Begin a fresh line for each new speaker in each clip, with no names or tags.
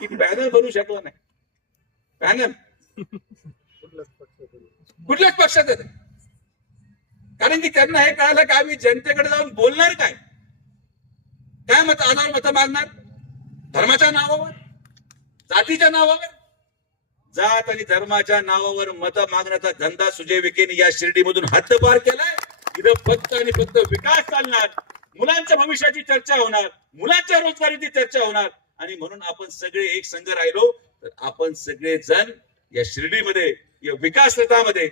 की पॅनल बनू शकला नाही. पॅनल कुठल्याच पक्षात येते कारण की त्यांना हे कळालं का आम्ही जनतेकडे जाऊन बोलणार काय? काय मत आधार मत मागणार? धर्माच्या नावावर? जातीच्या नावावर? जात आणि धर्माच्या नावावर मत मागण्याचा धंदा सुजय विखेने या शिर्डीमधून हद्दपार केलाय. इथं फक्त आणि फक्त विकास चालणार. मुलांच्या भविष्याची चर्चा होणार. मुलांच्या रोजगारीची चर्चा होणार. आणि म्हणून आपण सगळे एक संघ राहिलो तर आपण सगळे जण या शिर्डीमध्ये या विकास रथामध्ये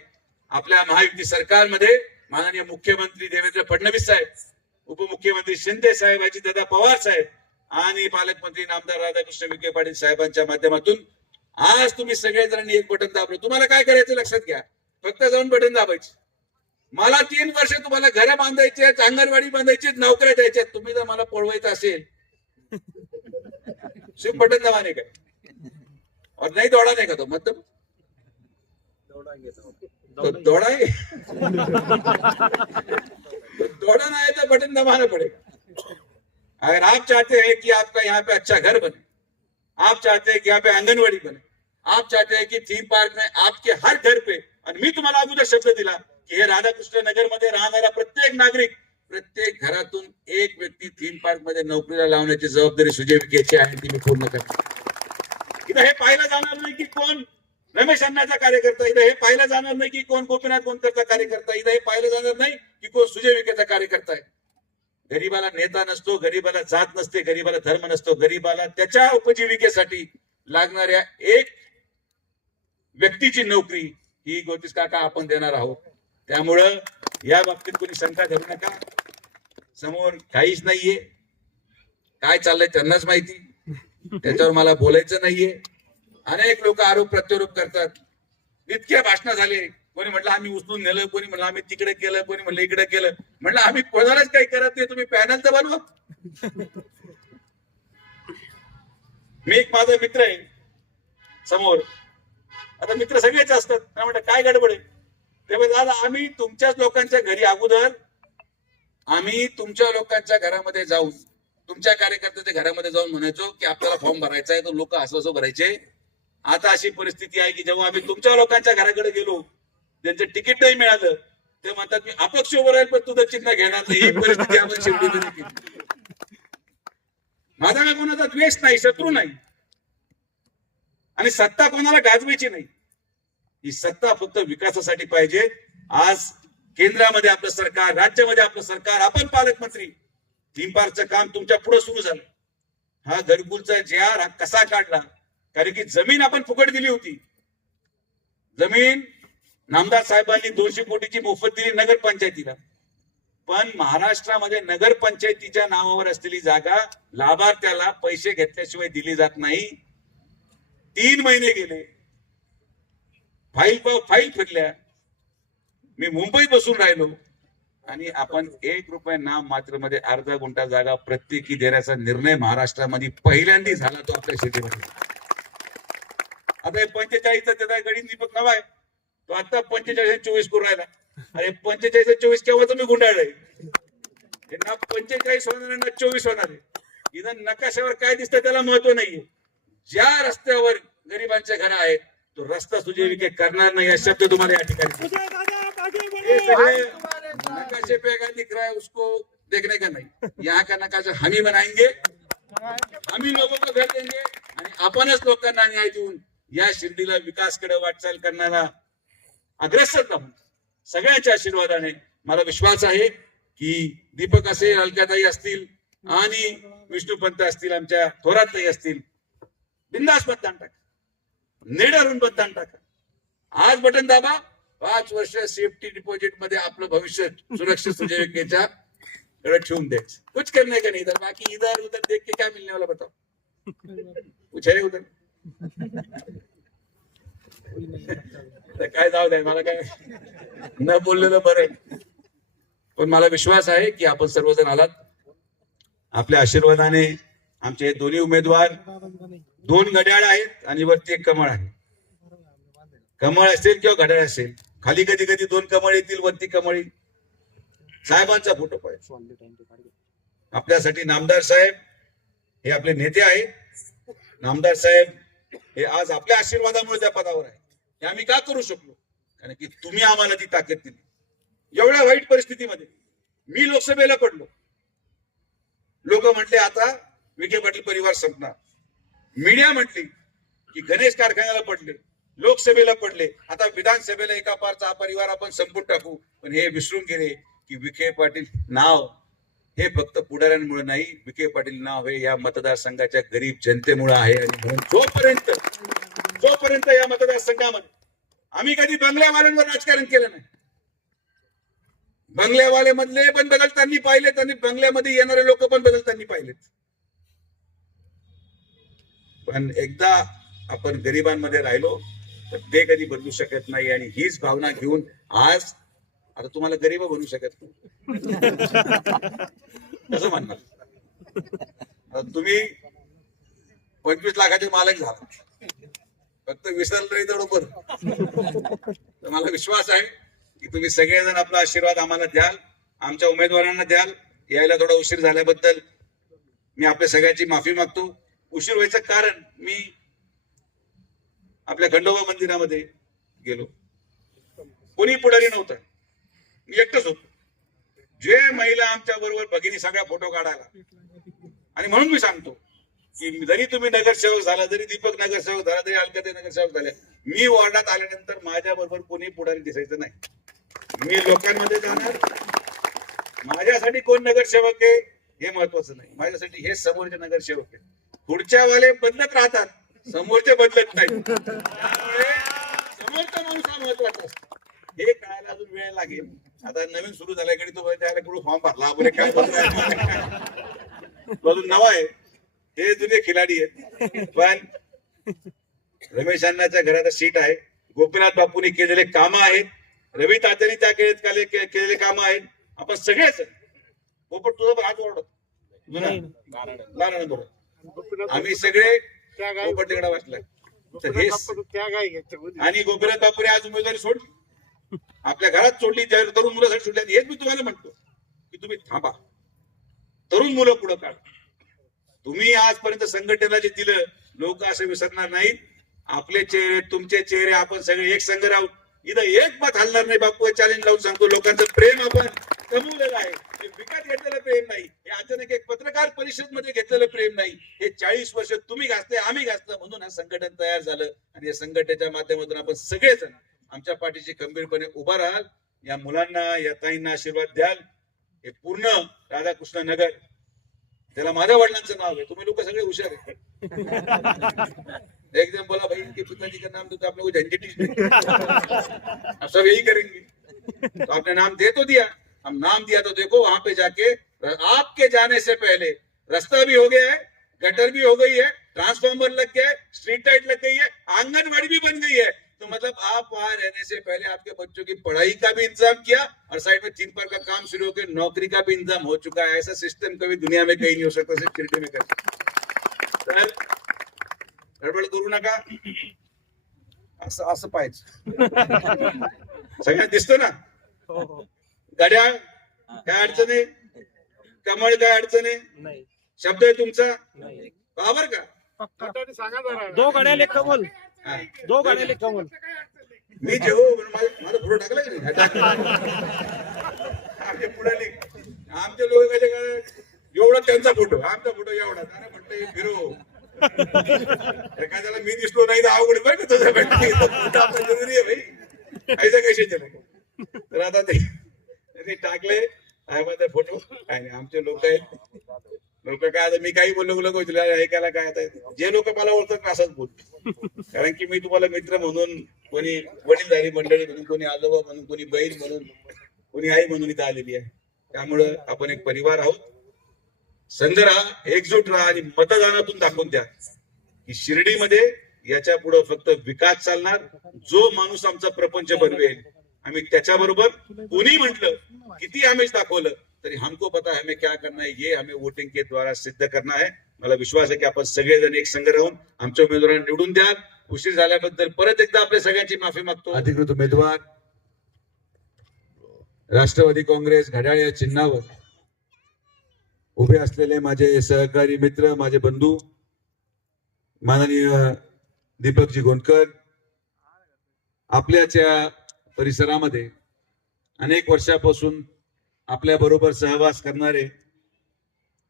आपल्या महायुती सरकारमध्ये माननीय मुख्यमंत्री देवेंद्र फडणवीस साहेब उपमुख्यमंत्री शिंदे साहेब दादा पवार साहेब आणि पालकमंत्री नामदार राधाकृष्ण विखे पाटील साहेबांच्या माध्यमातून आज तुम्ही सगळेजणांनी एक बटन दाबलं. तुम्हाला काय करायचं लक्षात घ्या. फक्त जाऊन बटन दाबायचे. मला तीन वर्ष तुम्हाला घरं बांधायची आहेत अंगणवाडी बांधायची नोकऱ्या द्यायच्या तुम्ही जर मला पळवायचं असेल सिर्फ़ बटन दबाने का और नहीं दौड़ाने का तो मतलब तो। दौड़ा है तो दौड़ाना है तो बटन दबाना पड़ेगा। अगर आप चाहते हैं कि आपका यहाँ पे अच्छा घर बने आप चाहते हैं कि यहाँ पे आंगनवाडी बने आप चाहते हैं की थीम पार्क में आपके हर घर पे आणि मी तुम्हाला अगोदर शब्द दिला की हे राधाकृष्ण नगर मध्ये राहणारा प्रत्येक नागरिक प्रत्येक घरातून एक व्यक्ती थीम पार्कमध्ये नोकरीला लावण्याची जबाबदारी सुजय विकेची आहे ती मी पूर्ण करतो. इथं हे पाहिलं जाणार नाही की कोण रमेश अण्णाचा कार्यकर्ता इथं हे पाहिलं जाणार नाही की कोण गोपीनाथ गोंदकरचा कार्यकर्ता इथं हे पाहिलं जाणार नाही की कोण सुजय विकेचा कार्यकर्ता आहे. गरीबाला नेता नसतो गरीबाला जात नसते गरीबाला धर्म नसतो गरीबाला त्याच्या उपजीविकेसाठी लागणाऱ्या एक व्यक्तीची नोकरी ही ज्योतिष काका आपण देणार आहोत. त्यामुळं या बाबतीत कोणी शंका धरू नका. समोर काहीच नाहीये. काय चाललंय त्यांनाच माहिती. त्याच्यावर मला बोलायचं नाहीये. अनेक लोक आरोप प्रत्यारोप करतात. इतके भाषण झाले. कोणी म्हटलं आम्ही उचलून नेलं कोणी म्हणलं आम्ही तिकडे केलं कोणी म्हणलं इकडे केलं. म्हणलं आम्ही कोणालाच काही करत नाही. तुम्ही पॅनल तर बनवा. मी एक माझा मित्र आहे. समोर. आता मित्र सगळेच असतात. म्हटलं काय गडबड आहे? ते म्हणजे दादा आम्ही तुमच्याच लोकांच्या घरी अगोदर आम्ही तुमच्या लोकांच्या घरामध्ये जाऊन तुमच्या कार्यकर्त्याच्या घरामध्ये जाऊन म्हणायचो की आपल्याला फॉर्म भरायचा आहे तो लोक असं असं भरायचे. आता अशी परिस्थिती आहे की जेव्हा आम्ही तुमच्या लोकांच्या घराकडे गेलो त्यांचं तिकीट नाही मिळालं ते म्हणतात मी अपक्ष उभं राहील पण तुझं चिन्ह घेणार नाही. ही परिस्थिती आपण शेवटी माझा काय कोणाचा द्वेष नाही शत्रू नाही. आणि सत्ता कोणाला गाजवायची नाही. ही सत्ता फक्त विकासासाठी पाहिजे. आज केंद्रामध्ये आपलं सरकार राज्यामध्ये आपलं सरकार आपण पालकमंत्री. थीम पार्कचं काम तुमच्यापुढे सुरू झालं. हा घरकुलचा जेआर हा कसा काढला? कारण की जमीन आपण फुकट दिली होती. जमीन नामदार साहेबांनी दोनशे कोटीची मोफत दिली नगरपंचायतीला. पण महाराष्ट्रामध्ये नगरपंचायतीच्या नावावर असलेली जागा लाभार्थ्याला पैसे घेतल्याशिवाय दिली जात नाही. तीन महिने गेले. फाईल फाईल फिरल्या. मी मुंबईत बसून राहिलो. आणि आपण एक रुपये नाम मात्रमध्ये अर्धा गुंठा जागा प्रत्येकी देण्याचा निर्णय महाराष्ट्रामध्ये पहिल्यांदा झाला तो आपल्या शेतीमध्ये. आता हे पंचेचाळीसचा त्याचा गणित दीपक नवा आहे. तो आता पंचेचाळीस चोवीस करून राहिला. अरे पंचेचाळीस चोवीस केव्हा तुम्ही गुंडाळ आहे ना पंचेचाळीस होणार आहे ना चोवीस होणार आहे. इथं नकाशावर काय दिसतं त्याला महत्त्व नाहीये. ज्या रस्त्यावर गरिबांचे घर आहेत तो रस्ता सुजय विखे करणार नाही हा शब्द तुम्हाला या ठिकाणी. ये सगळे नकाशे पे का दिख रहा है उसको देखने का नहीं। यहाँ का नकाशा हम ही बनाएंगे हम ही लोगों को घर देंगे आणि आपणच लोकांना न्याय देऊन या शिर्डीला विकासकडे वाटचाल करणारा अग्रेसर सगळ्यांच्या आशीर्वादाने मला विश्वास आहे की दीपक असेल अलकाताई असतील आणि विष्णुपंत असतील आमच्या थोरातही असतील बिंदास मतदान टाका. नेडारून मतदान टाका. आज बटन दाबा पाच वर्ष सेफ्टी डिपॉझिटमध्ये आपलं भविष्य सुरक्षित सुजयच्या कडे ठेवून द्यायचं. कुछ करने का नाही? इधर बाकी इधर उधर देख के क्या मिलने वाला बताओ. कुछ है उधर? तर काय जाऊ दे मला काय न बोललेलं बरं आहे. पण मला विश्वास आहे की आपण सर्वजण आलात. आपल्या आशीर्वादाने आमचे दोन्ही उमेदवार दोन घड्याळ आहेत आणि वरती एक कमळ आहे. कमळ असेल किंवा घड्याळ असेल खाली कधी कधी दोन कमळ येतील वरती कमळ येईल. साहेबांचा फोटो पाहिजे. आपल्यासाठी नामदार साहेब हे आपले नेते आहेत. नामदार साहेब हे आज आपल्या आशीर्वादामुळे त्या पदावर आहे हे आम्ही का करू शकलो? कारण की तुम्ही आम्हाला ती ताकद दिली. एवढ्या वाईट परिस्थितीमध्ये मी लोकसभेला पडलो. लोक म्हटले आता विखे पाटील परिवार संपणार. मीडिया म्हटली की गणेश कारखान्याला पडले. लोकसभेला पडले. आता विधानसभेला एका पारचा हा परिवार आपण संपून टाकू. पण हे विसरून गेले की विखे पाटील नाव हे फक्त पुढाऱ्यांमुळे नाही विखे पाटील नाव हे या मतदारसंघाच्या गरीब जनतेमुळे आहे. आणि म्हणून जोपर्यंत जोपर्यंत या मतदारसंघामध्ये आम्ही कधी बंगल्यावाल्यांवर राजकारण केलं नाही. बंगल्यावाले मधले पण बदलताना पाहिलेत आणि बंगल्यामध्ये येणारे लोक पण बदलताना पाहिलेत. पण एकदा आपण गरिबांमध्ये राहिलो ते कधी बदलू शकत नाही आणि हीच भावना घेऊन आज आता तुम्हाला गरीब बनवू शकत कसं म्हणणार? तुम्ही पंचवीस लाखाचे मालक झाला. फक्त विसरलं नाही तर मला विश्वास आहे की तुम्ही सगळेजण आपला आशीर्वाद आम्हाला द्याल आमच्या उमेदवारांना द्याल. यायला थोडा उशीर झाल्याबद्दल मी आपल्या सगळ्याची माफी मागतो. उशीर व्हायचं कारण मी आपल्या खंडोबा मंदिरामध्ये गेलो. कोणी पुढारी नव्हता. मी एकटंच होतो. जे महिला आमच्या बरोबर भगिनी सगळ्या फोटो काढायला. आणि म्हणून मी सांगतो की जरी तुम्ही नगरसेवक झाला जरी दीपक नगरसेवक झाला तरी अलकते नगरसेवक झाले मी वॉर्डात आल्यानंतर माझ्या बरोबर कोणी पुढारी दिसायचं नाही. मी लोकांमध्ये जाणार. माझ्यासाठी कोण नगरसेवक आहे हे महत्वाचं नाही. माझ्यासाठी हे समोरचे नगरसेवक आहे पुढच्या वाले बदलत राहतात. समोरचे बदलत नाही त्यामुळे समोरचा माणूस हा महत्त्वाचा असतो. हे कळायला अजून वेळ लागेल. आता नवीन सुरू झाल्याकडे तो त्याला कुठं फॉर्म भरला बोले काय? तो अजून नवा आहे. हे जुने खिलाडी आहेत. पण रमेश अण्णाच्या घरात सीट आहे. गोपीनाथ बापूंनी केलेले कामं आहेत. रवी तात्यांनी त्या केलेले कामं आहेत. आपण सगळेच पोपट तुझं हात ओरडत. आम्ही सगळे पोपट तिकडे हे आणि गोपीनाथ बापूने आज उमेदवारी सोडली. आपल्या घरात सोडली त्या तरुण मुलासाठी सोडली हेच मी तुम्हाला म्हणतो की तुम्ही थांबा. तरुण मुलं पुढे काढा. तुम्ही आजपर्यंत संघटनेला जे दिलं लोक असं विसरणार नाहीत. आपले चेहरे तुमचे चेहरे आपण सगळे एक संघ राहू. इथं एक मत हलणार नाही बापू चॅलेंज लावून सांगतो लोकांचं प्रेम आपण कमवलेलं आहे. हे विकत घेतलेलं प्रेम नाही. हे अचानक एक पत्रकार परिषदमध्ये घेतलेलं प्रेम नाही. हे चाळीस वर्ष तुम्ही घासते आम्ही घासलं म्हणून हा संघटन तयार झालं. आणि या संघटनेच्या माध्यमातून आपण सगळेजण आमच्या पाठीशी खंबीरपणे उभा राहाल. या मुलांना या ताईंना आशीर्वाद द्याल. हे पूर्ण राधाकृष्ण नगर. त्याला माझ्या वडिलांचं नाव आहे. तुम्ही लोक सगळे हुशार आहे एकदम बोला भाई इनके पिताजी का नाम तो आप लोग झंझटी झंझट सब यही करेंगे तो आपने नाम दे तो दिया. हम नाम दिया तो देखो वहाँ पे जाके आपके जाने से पहले रास्ता भी हो गया है गटर भी हो गई है ट्रांसफार्मर लग गया है स्ट्रीट लाइट लग गई है आंगनबाड़ी भी बन गई है। तो मतलब आप वहाँ रहने से पहले आपके बच्चों की पढ़ाई का भी इंतज़ाम किया और साइड में तीन पर का काम शुरू होकर नौकरी का भी इंतज़ाम हो चुका है। ऐसा सिस्टम कभी दुनिया में कहीं नहीं हो सकता सिर्फ़ में कर गडबड करू नका असं असं पाहिजे सगळ्यांना दिसतं ना? गाड्या काय अडचण? आहे कमळ काय अडचण? आहे
नाही.
शब्द आहे तुमचा?
नाही.
बरोबर का.
दो गाड्या लेख कमल. दो गाड्या लेख कमल
मी जेव्हा माझा फोटो टाकला. आमचे पुढे आमचे लोक कसे काय एवढा त्यांचा फोटो आमचा फोटो एवढा. त्याने म्हटलं फिरो. एखाद्याला मी दिसलो नाही तर अवघड बरं का तुझं फोटो आपला जरुरी आहे भाई. ऐसा कसे चले तर आता ते ते टाकले. आहे माझा फोटो. आणि आमचे लोक आहेत. लोक काय आता मी काही बोललो लोक तुला ऐकायला काय आता? जे लोक मला ओळखतात असंच बोलतो. कारण की मी तुम्हाला मित्र म्हणून कोणी वडीलधारी मंडळी म्हणून कोणी आजोबा म्हणून कोणी बहीण म्हणून कोणी आई म्हणून इथं आलेली आहे. त्यामुळं आपण एक परिवार आहोत. संघ राहा एकजूट राहा आणि मतदानातून दाखवून द्या की शिर्डीमध्ये याच्यापुढे फक्त विकास चालणार. जो माणूस आमचा प्रपंच बनवेल आम्ही त्याच्याबरोबर कोणी म्हटलं किती आम्हीच दाखवलं तरी हमको पता है हमें क्या करना है ये हमें वोटिंग के द्वारा सिद्ध करना है. मला विश्वास आहे की आपण सगळेजण एक संघ राहून आमच्या उमेदवारांना निवडून द्याल. उशीर झाल्याबद्दल परत एकदा आपल्या सगळ्यांची माफी मागतो. अधिकृत उमेदवार राष्ट्रवादी काँग्रेस घड्याळ या चिन्हावर उभे असलेले माझे सहकारी मित्र माझे बंधू माननीय दीपकजी गोंडकर आपल्याच्या परिसरामध्ये अनेक वर्षापासून आपल्या बरोबर सहवास करणारे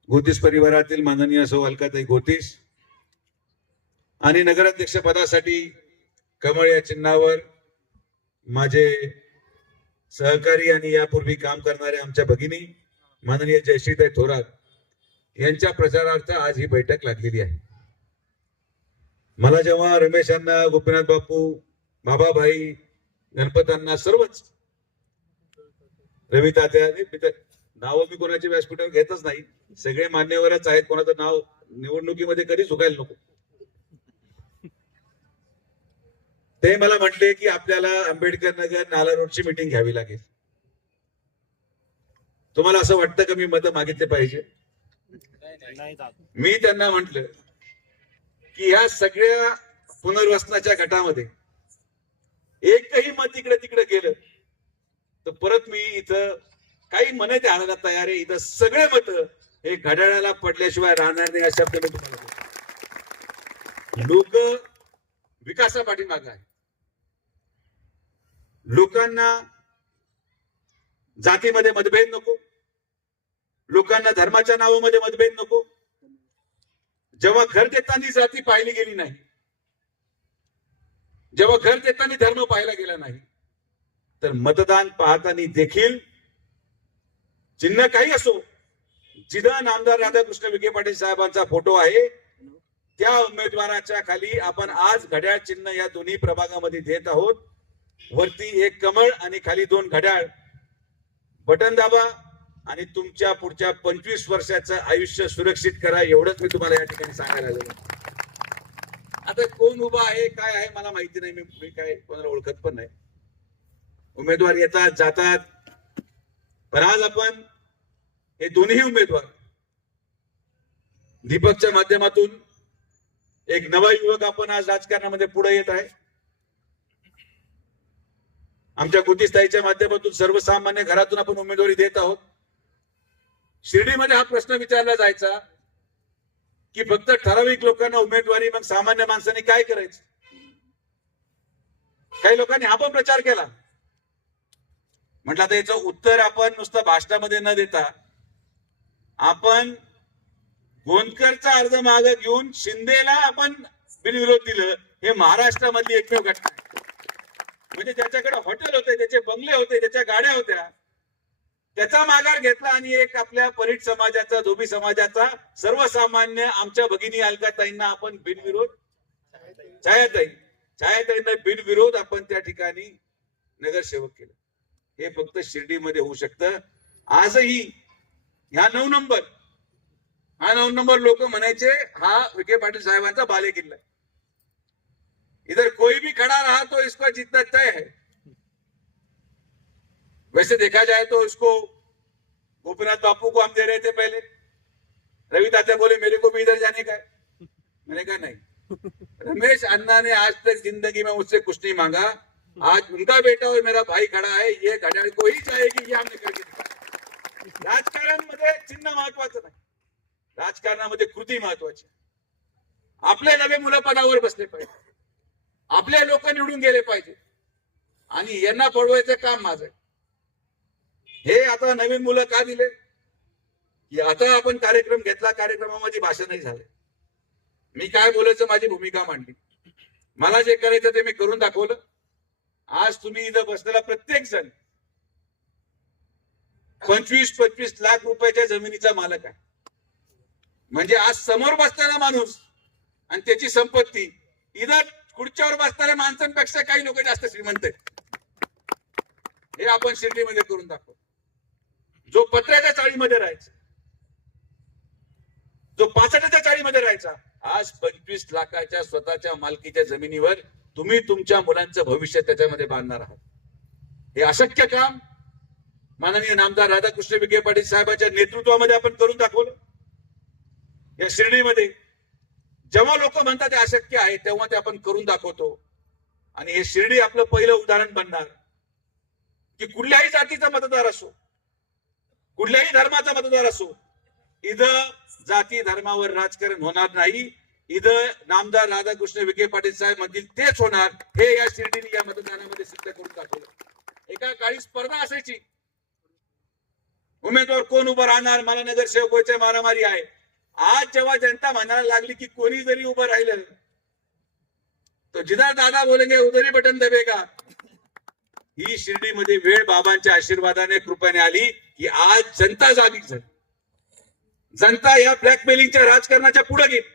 गोतीस परिवारातील माननीय सौ अलकाताई गोतीस आणि नगराध्यक्ष पदासाठी कमळ या चिन्हावर माझे सहकारी आणि यापूर्वी काम करणाऱ्या आमच्या भगिनी माननीय जयश्रीताई थोरात यांच्या प्रचारार्थ आज ही बैठक लागलेली आहे. मला जेव्हा रमेशांना गोपीनाथ बापू बाबाभाई गणपतांना सर्वच. रवी तात्या मी कोणाच्या व्यासपीठावर घेतच नाही. सगळे मान्यवरच आहेत कोणाचं नाव निवडणुकीमध्ये कधी चुकायला नको. ते मला म्हटले की आपल्याला आंबेडकर नगर नाला रोडची मिटिंग घ्यावी लागेल. तुम्हाला असं वाटतं का मी मतं मागितले पाहिजे? मी त्यांना म्हंटल की या सगळ्या पुनर्वसनाच्या गटामध्ये एकही मत इकडे तिकडे गेलं. तर परत मी इथं काही मने ते आणायला तयार आहे. इथं सगळे मत हे घड्याळाला पडल्याशिवाय राहणार नाही अशा शब्द मी तुम्हाला लोक विकासा पाठीमाग आहे लोकांना जातीमध्ये मतभेद नको. लोकांना धर्माच्या नावामध्ये मतभेद नको. जेव्हा घर देताना जाती पाहिली गेली नाही जेव्हा घर देताना धर्म पाहायला गेला नाही तर मतदान पाहताना देखील चिन्ह काही असो जिथं नामदार राधाकृष्ण विखे पाटील साहेबांचा फोटो आहे त्या उमेदवाराच्या खाली आपण आज घड्याळ चिन्ह या दोन्ही प्रभागामध्ये देत आहोत. वरती एक कमळ आणि खाली दोन घड्याळ. बटन दाबा आणि तुमच्या पुढच्या पंचवीस वर्षाचं आयुष्य सुरक्षित करा एवढंच मी तुम्हाला या ठिकाणी सांगायला आलेलो आता कोण उभा आहे काय आहे मला माहिती नाही. मी मी काय कोणाला ओळखत पण नाही. उमेदवार येतात जातात. पण आज आपण हे दोन्ही उमेदवार दीपकच्या माध्यमातून एक नवा युवक आपण आज राजकारणामध्ये पुढे येत आहे. आमच्या कृतीस्थायीच्या माध्यमातून सर्वसामान्य घरातून आपण उमेदवारी देत आहोत. शिर्डीमध्ये हा प्रश्न विचारला जायचा की फक्त ठराविक लोकांना उमेदवारी मग सामान्य माणसाने काय करायचं? काही लोकांनी हा पण प्रचार केला. म्हटलं आता याचं उत्तर आपण नुसतं भाषणामध्ये न देता आपण गोंदकरचा अर्ज मागे घेऊन शिंदेला आपण बिनविरोध दिलं हे महाराष्ट्रामधली एकमेव घटना आहे. म्हणजे ज्याच्याकडे हॉटेल होते त्याचे बंगले होते त्याच्या गाड्या होत्या त्याचा माघार घेतला आणि एक आपल्या परीट समाजाचा धोबी समाजाचा सर्वसामान्य आमच्या भगिनी अलकाताईंना आपण बिनविरोध छायाताई छायाताईंना बिनविरोध आपण त्या ठिकाणी नगरसेवक केलं. हे फक्त शिर्डीमध्ये होऊ शकतं. आजही ह्या नऊ नंबर हा नऊ नंबर लोक म्हणायचे हा विखे पाटील साहेबांचा बाले किल्ला इधर कोई भी खड़ा रहा तो इसका जितना तय है. वैसे देखा जाए तो इसको गोपीनाथ बापू को हम दे रहे थे पहले। रवि तात्या बोले मेरे को भी इधर जाने का है। मैंने कहा नहीं। रमेश अन्ना ने आज तक जिंदगी में मुझसे कुछ नहीं मांगा। आज उनका बेटा और मेरा भाई खड़ा है ये घड्याळ को ही चाहेगी ये हमने करके दिखाया। राजकारणामध्ये चिन्ह महत्वाचं नाही। राजकारणामध्ये कृती महत्वाची आपले नवे मुलं पदावर बसले पाहिजे। आपले लोक निवडून गेले पाहिजे। आणि यांना पडवायचं काम माझं आहे. हे आता नवीन मुलं का दिले? की आता आपण कार्यक्रम घेतला कार्यक्रमामध्ये भाषणही झाले. मी काय बोलायचं माझी भूमिका मांडली. मला जे करायचं ते मी करून दाखवलं. आज तुम्ही इथं बसलेला प्रत्येक जण पंचवीस पंचवीस लाख रुपयाच्या जमिनीचा मालक आहे. म्हणजे आज समोर बसणारा माणूस आणि त्याची संपत्ती इथं खुर्च्यावर बसणाऱ्या माणसांपेक्षा काही लोक जास्त श्रीमंत आहेत. हे आपण शिर्डीमध्ये करून दाखवू जो पत्र्याच्या चाळीमध्ये राहायचा. जो पाचटाच्या चाळीमध्ये राहायचा. आज पंचवीस लाखाच्या स्वतःच्या मालकीच्या जमिनीवर तुम्ही तुमच्या मुलांचं भविष्य त्याच्यामध्ये बांधणार आहात. हे अशक्य काम माननीय नामदार राधाकृष्ण विखे पाटील साहेबांच्या नेतृत्वामध्ये आपण करून दाखवलं. या शिर्डीमध्ये जेव्हा लोक म्हणतात ते अशक्य आहे तेव्हा ते आपण करून दाखवतो. आणि हे शिर्डी आपलं पहिलं उदाहरण बनणार. की कुठल्याही जातीचा मतदार असो कुठल्याही धर्माचा मतदार असो इथं जाती धर्मावर राजकारण होणार नाही. इथं नामदार राधाकृष्ण विखे पाटील साहेब म्हणतील तेच होणार. हे या शिर्डीने या मतदानामध्ये सिद्ध करून दाखवलं एका काळी स्पर्धा असायची. उमेदवार कोण उभं राहणार? मला नगरसेवक व्हायचे मारामारी आहे. आज जेव्हा जनता म्हणायला लागली की कोणी जरी उभं राहिलं तर जिदा दादा बोलेंगे उदरी ही बटन दबेगा ही शिर्डीमध्ये वेळ बाबांच्या आशीर्वादाने कृपेने आली. की आज जनता जागी झाली. जनता या ब्लॅकमेलिंगच्या राजकारणाच्या पुढे गेली.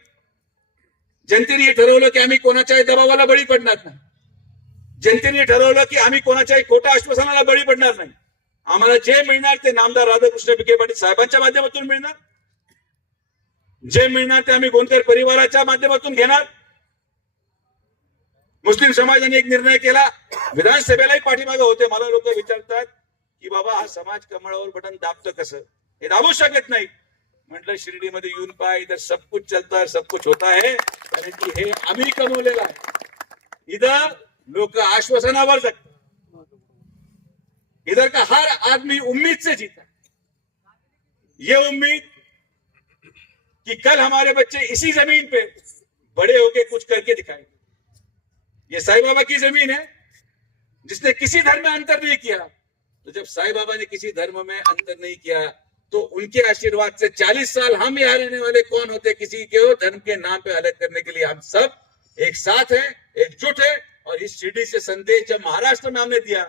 जनतेने हे ठरवलं की आम्ही कोणाच्याही दबावाला बळी पडणार नाही. जनतेने ठरवलं की आम्ही कोणाच्याही खोट्या आश्वासनाला बळी पडणार नाही. आम्हाला जे मिळणार ते नामदार राधाकृष्ण विखे पाटील साहेबांच्या माध्यमातून मिळणार. जे मिळणार ते आम्ही गोंदकर परिवाराच्या माध्यमातून घेणार. मुस्लिम समाजाने एक निर्णय केला. विधानसभेलाही पाठीमागे होते. मला लोक विचारतात की बाबा, हा समाज कमळावर बटन दाबतं कसं? हे दाबू शकत नाही. म्हटलं, शिर्डीमध्ये येऊन पाय इधर सब कुछ चलता है, सब कुछ होता है. कारण की हे आम्ही कमवलेलं आहे. इधर लोक आश्वासनावर जगतात. इधर का हर आदमी उम्मीद से जीता ये उम्मीद कि कल हमारे बच्चे इसी ज़मीन पे बड़े होके कुछ करके दिखाएँगे. ये साईं बाबा की ज़मीन है, जिसने किसी धर्म में अंतर नहीं किया. तो जब साईं बाबा ने किसी धर्म में अंतर नहीं किया तो उनके आशीर्वाद से 40 साल हम यहाँ रहने वाले कौन होते किसी के धर्म के नाम पे अलग करने के लिए हम सब एक साथ हैं, एकजुट है और इस शिरडी से संदेश जब महाराष्ट्र में हमने दिया,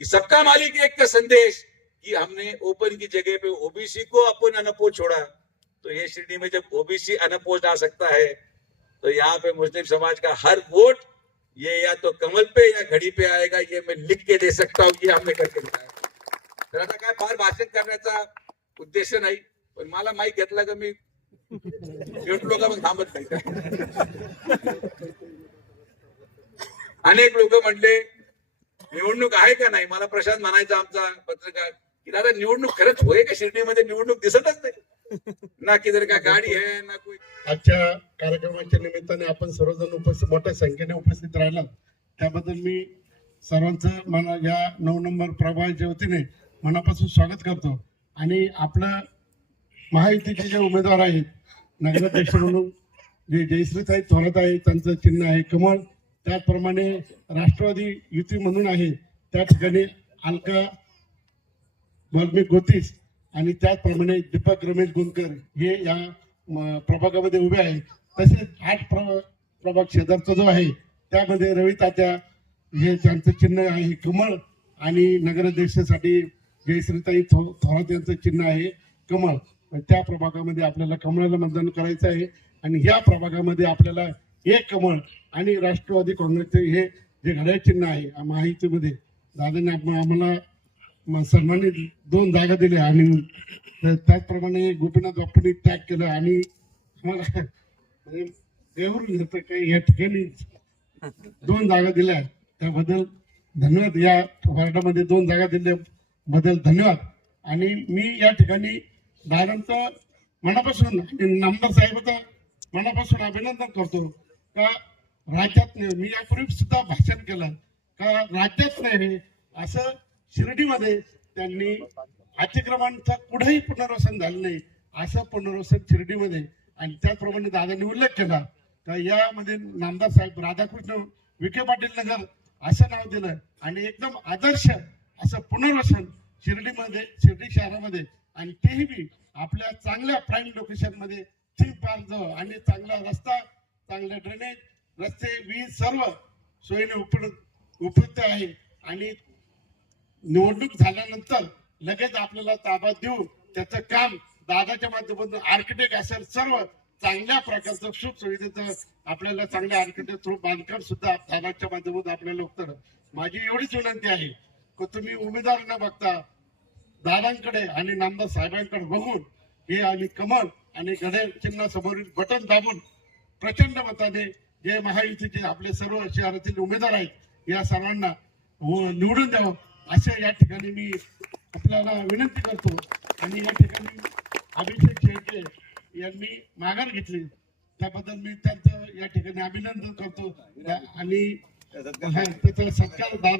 कि सबका मालिक एक का संदेश कि हमने ओपन की जगह पे ओबीसी को अपन अनपो छोड़ा। तो ये शिरडी में जब ओबीसी अनपोज आ सकता है तो यहाँ पे मुस्लिम समाज का हर वोट ये या तो कमल पे या घड़ी पे आएगा ये मैं लिख के दे सकता हूँ ये हमने करके तर आता काय फार भाषण करण्याचा उद्देश नाही पण मला माहीत घेतला का मी भेटलो का मग थांबत नाही. का अनेक लोक म्हणले निवडणूक आहे का नाही? मला प्रशांत म्हणायचा आमचा पत्रकार की दादा निवडणूक खरंच होय का? शिर्डीमध्ये निवडणूक दिसतच नाही. ना किधर का गाडी आहे ना कोई।
आजच्या कार्यक्रमाच्या निमित्ताने आपण सर्वजण उपस्थित मोठ्या संख्येने उपस्थित राहिला. त्याबद्दल मी सर्वांचं मला या नऊ नंबर प्रभागाच्या वतीने मनापासून स्वागत करतो. आणि आपलं महायुतीचे जे उमेदवार आहेत नगराध्यक्ष म्हणून जे जयश्रीताई थोरात आहे त्यांचं चिन्ह आहे कमळ. त्याचप्रमाणे राष्ट्रवादी युती म्हणून आहे त्या ठिकाणी अलका वाल्मिक गोतीस आणि त्याचप्रमाणे दीपक रमेश गुंकर हे या म, प्रभागामध्ये उभे आहे तसेच आठ प्रभाग शेजारचा जो आहे त्यामध्ये रवी तात्या हे त्यांचं चिन्ह आहे कमळ आणि नगराध्यक्षासाठी जयश्रीताई थो थोरात यांचं चिन्ह आहे कमळ. त्या प्रभागामध्ये आपल्याला कमळाला मतदान करायचं आहे आणि ह्या प्रभागामध्ये आपल्याला एक कमळ आणि राष्ट्रवादी काँग्रेसचे हे जे घड्याळ चिन्ह आहे माहितीमध्ये दादाने आम्हाला सन्मानित दोन जागा दिल्या आणि त्याचप्रमाणे गोपीनाथ बाप्पांनी त्याग केलं आणि देवरून येतं काही या ठिकाणी दोन जागा दिल्या. त्याबद्दल धन्यवाद. या वार्डामध्ये दोन जागा दिल्याबद्दल धन्यवाद. आणि मी या ठिकाणी दादांचं मनापासून आणि नामदार साहेबाचं मनापासून अभिनंदन करतो. का राज्यात नाही मी यापूर्वी सुद्धा भाषण केलं. का राज्यात नाही असं शिर्डीमध्ये त्यांनी अतिक्रमणाचं कुठेही पुनर्वसन झालं नाही असं पुनर्वसन शिर्डीमध्ये आणि त्याचप्रमाणे दादांनी उल्लेख केला. तर यामध्ये नामदार साहेब राधाकृष्ण विखे पाटील नगर असं नाव दिलं आणि एकदम आदर्श असं पुनर्वसन शिर्डीमध्ये शिर्डी शहरामध्ये आणि तेही बी आपल्या चांगल्या प्राईम लोकेशनमध्ये थीम पार्क जवळ आणि चांगला रस्ता चांगले ड्रेनेज रस्ते वीज सर्व सोयीने उपलब्ध उपलब्ध आहे. आणि निवडणूक झाल्यानंतर लगेच आपल्याला ताबा देऊन त्याचं काम दादाच्या माध्यमातून आर्किटेक्ट असेल सर्व चांगल्या प्रकारचं सुख सुविधेचं आपल्याला चांगल्या आर्किटेक्ट थ्रू बांधकाम सुद्धा दादाच्या माध्यमातून आपल्याला उत्तर माझी एवढीच विनंती आहे की तुम्ही उमेदवार न बघता दादांकडे आणि नामदार साहेबांकडे बघून हे आणि कमल आणि गणेश चिन्हा समोरील बटन दाबून प्रचंड मताने जे महायुतीचे आपले सर्व शहरातील उमेदवार आहेत या सर्वांना हो निवडून द्यावं. असे या ठिकाणी मी आपल्याला विनंती करतो. आणि या ठिकाणी अभिषेक शेळके यांनी माघार घेतली. त्याबद्दल मी त्यांचं या ठिकाणी अभिनंदन करतो. आणि त्याचा सत्कार दादा